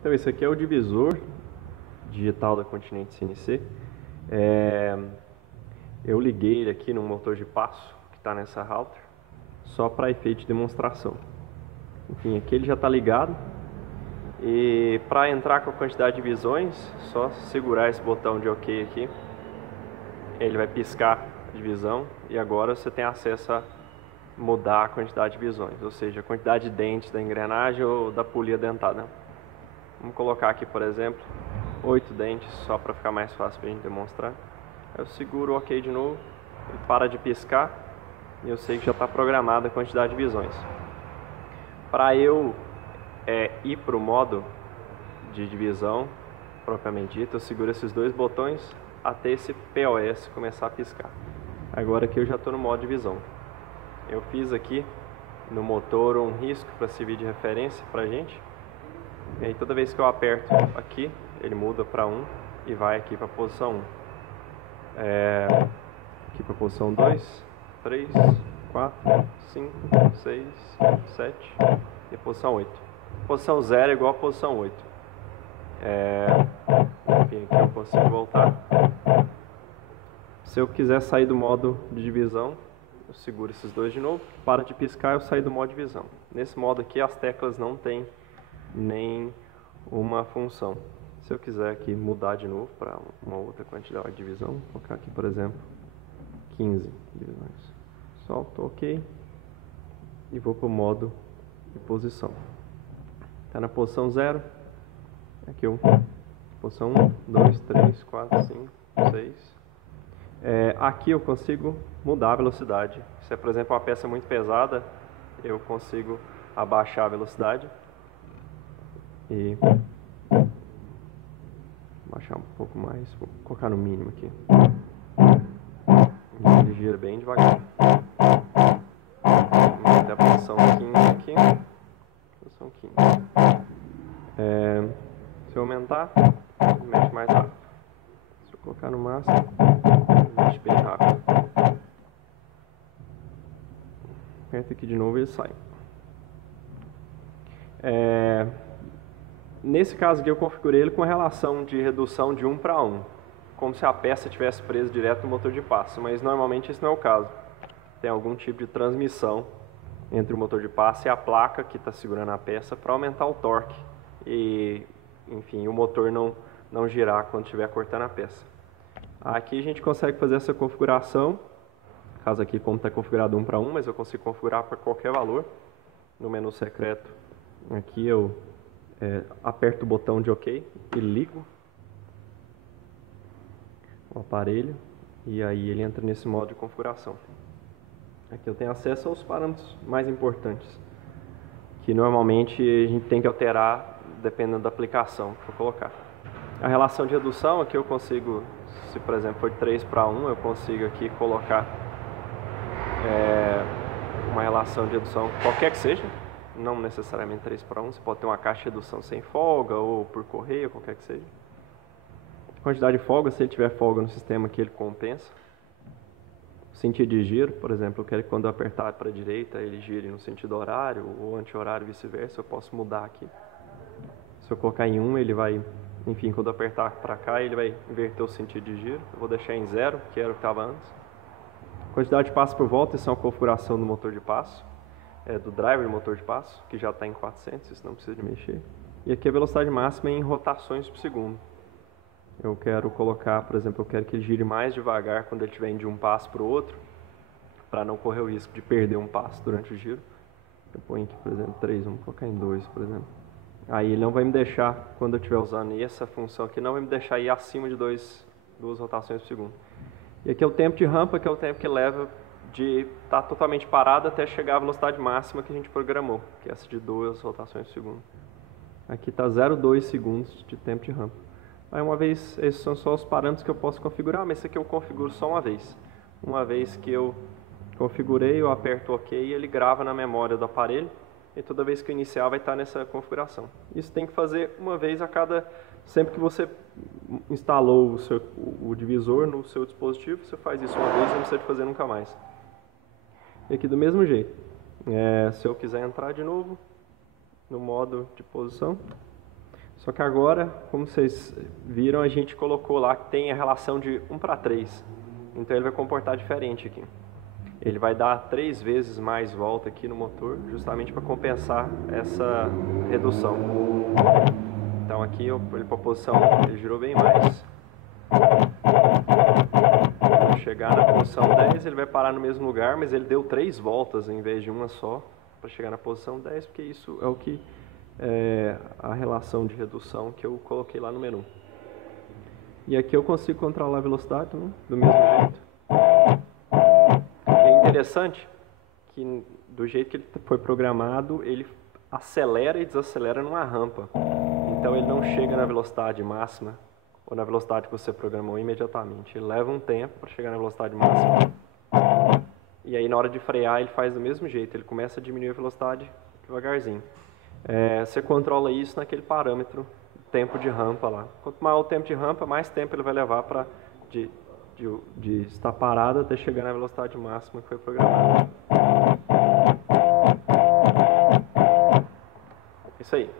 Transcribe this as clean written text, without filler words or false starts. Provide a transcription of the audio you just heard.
Então esse aqui é o divisor digital da Continente CNC. Eu liguei ele aqui no motor de passo que está nessa router, só para efeito de demonstração. Enfim, aqui ele já está ligado. E para entrar com a quantidade de visões, só segurar esse botão de OK aqui. Ele vai piscar a divisão e agora você tem acesso a mudar a quantidade de visões, ou seja, a quantidade de dentes da engrenagem ou da polia dentada. Vamos colocar aqui, por exemplo, 8 dentes, só para ficar mais fácil para a gente demonstrar. Eu seguro o OK de novo, ele para de piscar e eu sei que já está programada a quantidade de visões. Para eu ir para o modo de divisão propriamente dito, eu seguro esses dois botões até esse POS começar a piscar. Agora aqui eu já estou no modo de divisão. Eu fiz aqui no motor um risco para servir de referência para a gente. E aí toda vez que eu aperto aqui, ele muda para 1 e vai aqui para a posição 1. Aqui para a posição 2, 3, 4, 5, 6, 7 e a posição 8. Posição 0 é igual a posição 8. Enfim, aqui eu consigo voltar. Se eu quiser sair do modo de divisão, eu seguro esses dois de novo. Para de piscar, eu saio do modo de divisão. Nesse modo aqui, as teclas não tem nem uma função. Se eu quiser aqui mudar de novo para uma outra quantidade de divisão, vou colocar aqui, por exemplo, 15 divisões. Solto OK e vou para o modo de posição. Está na posição 0. Aqui eu, posição 1, 2, 3, 4, 5, 6. Aqui eu consigo mudar a velocidade. Se é, por exemplo, uma peça muito pesada, eu consigo abaixar a velocidade e baixar um pouco mais. Vou colocar no mínimo aqui. Ele gira bem devagar. Até a posição 15 aqui. Posição 15. Se eu aumentar, ele mexe mais rápido. Se eu colocar no máximo, ele mexe bem rápido. Aperto aqui de novo e ele sai. Nesse caso aqui eu configurei ele com relação de redução de 1 para 1, como se a peça estivesse presa direto no motor de passo, mas normalmente esse não é o caso. Tem algum tipo de transmissão entre o motor de passo e a placa que está segurando a peça para aumentar o torque e, enfim, o motor não girar quando estiver cortando a peça. Aqui a gente consegue fazer essa configuração, no caso aqui como está configurado 1 para 1, mas eu consigo configurar para qualquer valor. No menu secreto, aqui eu aperto o botão de OK e ligo o aparelho e aí ele entra nesse modo de configuração. Aqui eu tenho acesso aos parâmetros mais importantes, que normalmente a gente tem que alterar dependendo da aplicação que eu colocar. A relação de redução aqui eu consigo, se por exemplo for 3 para 1, eu consigo aqui colocar uma relação de redução qualquer que seja, não necessariamente 3 para 1, você pode ter uma caixa de redução sem folga ou por correio, qualquer que seja. Quantidade de folga, se ele tiver folga no sistema aqui, ele compensa. Sentido de giro, por exemplo, eu quero que quando eu apertar para a direita ele gire no sentido horário ou anti-horário, vice-versa, eu posso mudar aqui. Se eu colocar em 1, ele vai, enfim, quando eu apertar para cá, ele vai inverter o sentido de giro. Eu vou deixar em 0, que era o que estava antes. Quantidade de passos por volta, isso é uma configuração do motor de passo, do driver do motor de passo, que já está em 400, isso não precisa de mexer. E aqui a velocidade máxima é em rotações por segundo. Eu quero colocar, por exemplo, eu quero que ele gire mais devagar quando ele estiver indo de um passo para o outro, para não correr o risco de perder um passo durante o giro. Eu ponho aqui, por exemplo, 3, vamos colocar em 2, por exemplo. Aí ele não vai me deixar, quando eu estiver usando essa função aqui, não vai me deixar ir acima de 2 rotações por segundo. E aqui é o tempo de rampa, que é o tempo que leva de estar totalmente parado até chegar à velocidade máxima que a gente programou, que é essa de 2 rotações por segundo. Aqui está 0,2 segundos de tempo de rampa. Aí uma vez, esses são só os parâmetros que eu posso configurar, mas esse aqui eu configuro só uma vez. Uma vez que eu configurei, eu aperto OK e ele grava na memória do aparelho. E toda vez que eu iniciar vai estar nessa configuração. Isso tem que fazer uma vez a cada... Sempre que você instalou o divisor no seu dispositivo, você faz isso uma vez e não precisa de fazer nunca mais. E aqui do mesmo jeito. Se eu quiser entrar de novo no modo de posição, Só que agora, como vocês viram, a gente colocou lá que tem a relação de 1:3. Então ele vai comportar diferente aqui. Ele vai dar 3 vezes mais volta aqui no motor, justamente para compensar essa redução. Então aqui, ele para a posição, ele girou bem mais. Quando chegar na posição 10, ele vai parar no mesmo lugar, mas ele deu 3 voltas em vez de uma só, para chegar na posição 10, porque isso é o que a relação de redução que eu coloquei lá no menu. E aqui eu consigo controlar a velocidade do mesmo jeito. É interessante que do jeito que ele foi programado, ele acelera e desacelera numa rampa. Então ele não chega na velocidade máxima ou na velocidade que você programou imediatamente. Ele leva um tempo para chegar na velocidade máxima. E aí na hora de frear ele faz do mesmo jeito, ele começa a diminuir a velocidade devagarzinho. Você controla isso naquele parâmetro tempo de rampa lá. Quanto maior o tempo de rampa, mais tempo ele vai levar para de estar parado até chegar na velocidade máxima que foi programada. Isso aí.